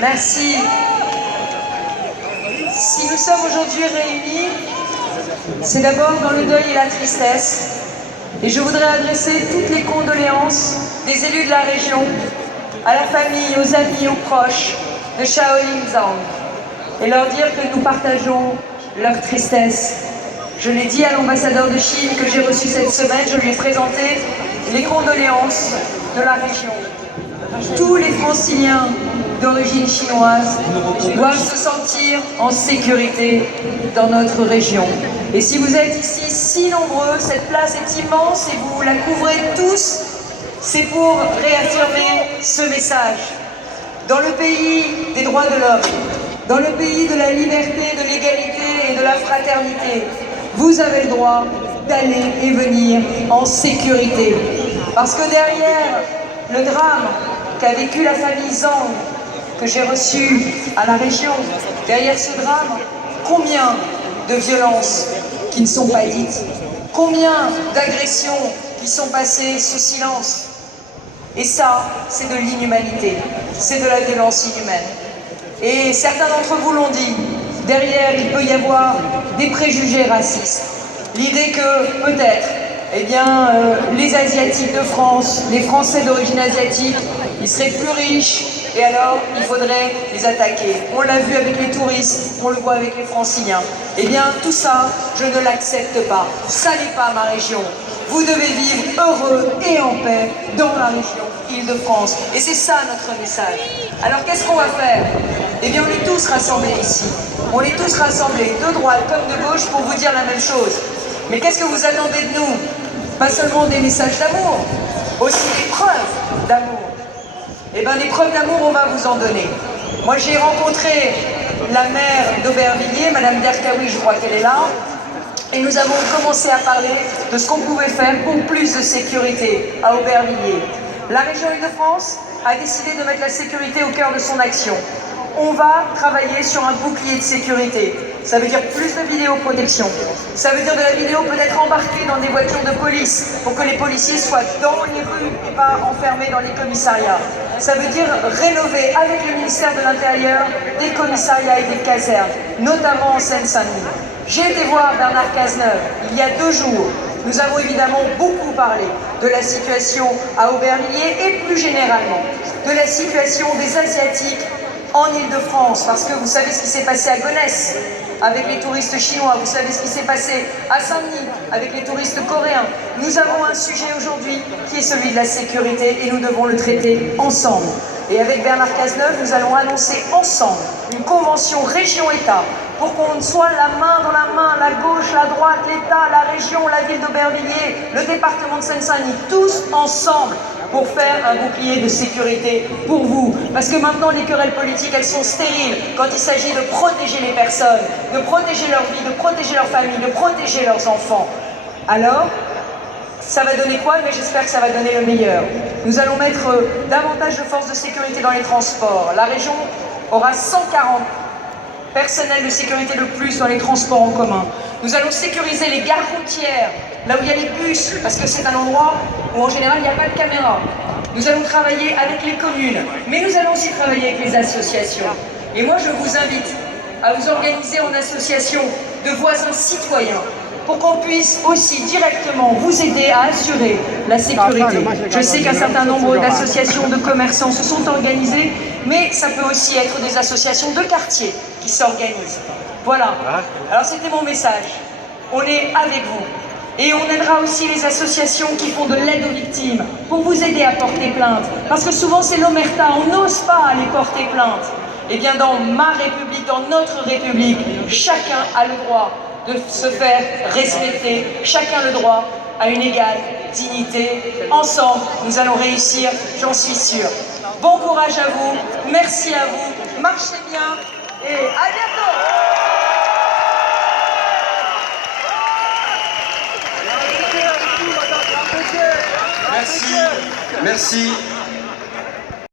Merci. Si nous sommes aujourd'hui réunis, c'est d'abord dans le deuil et la tristesse. Et je voudrais adresser toutes les condoléances des élus de la région, à la famille, aux amis, aux proches de Shaolin Zhang, et leur dire que nous partageons leur tristesse. Je l'ai dit à l'ambassadeur de Chine que j'ai reçu cette semaine, je lui ai présenté les condoléances de la région. Tous les franciliens d'origine chinoise doivent se sentir en sécurité dans notre région. Et si vous êtes ici si nombreux, cette place est immense et vous la couvrez tous, c'est pour réaffirmer ce message. Dans le pays des droits de l'homme, dans le pays de la liberté, de l'égalité et de la fraternité, vous avez le droit d'aller et venir en sécurité. Parce que derrière le drame qu'a vécu la famille Zhang, que j'ai reçu à la région, derrière ce drame, combien de violences qui ne sont pas dites, combien d'agressions qui sont passées sous silence. Et ça, c'est de l'inhumanité, c'est de la violence inhumaine. Et certains d'entre vous l'ont dit, derrière il peut y avoir des préjugés racistes. L'idée que peut-être, les Asiatiques de France, les Français d'origine asiatique, ils seraient plus riches, et alors il faudrait les attaquer. On l'a vu avec les touristes, on le voit avec les franciliens. Eh bien, tout ça, je ne l'accepte pas. Ça n'est pas ma région. Vous devez vivre heureux et en paix dans la région Île-de-France. Et c'est ça notre message. Alors qu'est-ce qu'on va faire? Eh bien, on est tous rassemblés ici. On est tous rassemblés, de droite comme de gauche, pour vous dire la même chose. Mais qu'est-ce que vous attendez de nous? Pas seulement des messages d'amour, aussi des preuves d'amour. Eh bien, des preuves d'amour, on va vous en donner. Moi, j'ai rencontré la maire d'Aubervilliers, Madame Derkaoui, je crois qu'elle est là, et nous avons commencé à parler de ce qu'on pouvait faire pour plus de sécurité à Aubervilliers. La région Île-de-France a décidé de mettre la sécurité au cœur de son action. On va travailler sur un bouclier de sécurité. Ça veut dire plus de vidéoprotection. Ça veut dire de la vidéo peut-être embarquée dans des voitures de police pour que les policiers soient dans les rues et pas enfermés dans les commissariats. Ça veut dire rénover avec le ministère de l'Intérieur des commissariats et des casernes, notamment en Seine-Saint-Denis. J'ai été voir Bernard Cazeneuve il y a 2 jours. Nous avons évidemment beaucoup parlé de la situation à Aubervilliers et plus généralement de la situation des Asiatiques en Île-de-France, parce que vous savez ce qui s'est passé à Gonesse avec les touristes chinois, vous savez ce qui s'est passé à Saint-Denis avec les touristes coréens. Nous avons un sujet aujourd'hui qui est celui de la sécurité et nous devons le traiter ensemble. Et avec Bernard Cazeneuve, nous allons annoncer ensemble une convention région-État pour qu'on soit la main dans la main, la gauche, la droite, l'État, la région, la ville d'Aubervilliers, le département de Seine-Saint-Denis, tous ensemble pour faire un bouclier de sécurité pour vous. Parce que maintenant, les querelles politiques, elles sont stériles quand il s'agit de protéger les personnes, de protéger leur vie, de protéger leur famille, de protéger leurs enfants. Alors, ça va donner quoi? Mais j'espère que ça va donner le meilleur. Nous allons mettre davantage de forces de sécurité dans les transports. La région aura 140 personnels de sécurité de plus dans les transports en commun. Nous allons sécuriser les gares routières, là où il y a les bus, parce que c'est un endroit où en général il n'y a pas de caméra. Nous allons travailler avec les communes, mais nous allons aussi travailler avec les associations. Et moi je vous invite à vous organiser en association de voisins citoyens, pour qu'on puisse aussi directement vous aider à assurer la sécurité. Je sais qu'un certain nombre d'associations de commerçants se sont organisées, mais ça peut aussi être des associations de quartier qui s'organisent. Voilà. Alors c'était mon message. On est avec vous. Et on aidera aussi les associations qui font de l'aide aux victimes pour vous aider à porter plainte. Parce que souvent c'est l'omerta, on n'ose pas aller porter plainte. Eh bien dans ma République, dans notre République, chacun a le droit de se faire respecter, chacun le droit à une égale dignité. Ensemble, nous allons réussir, j'en suis sûre. Bon courage à vous, merci à vous, marchez bien et à bientôt. Merci, merci.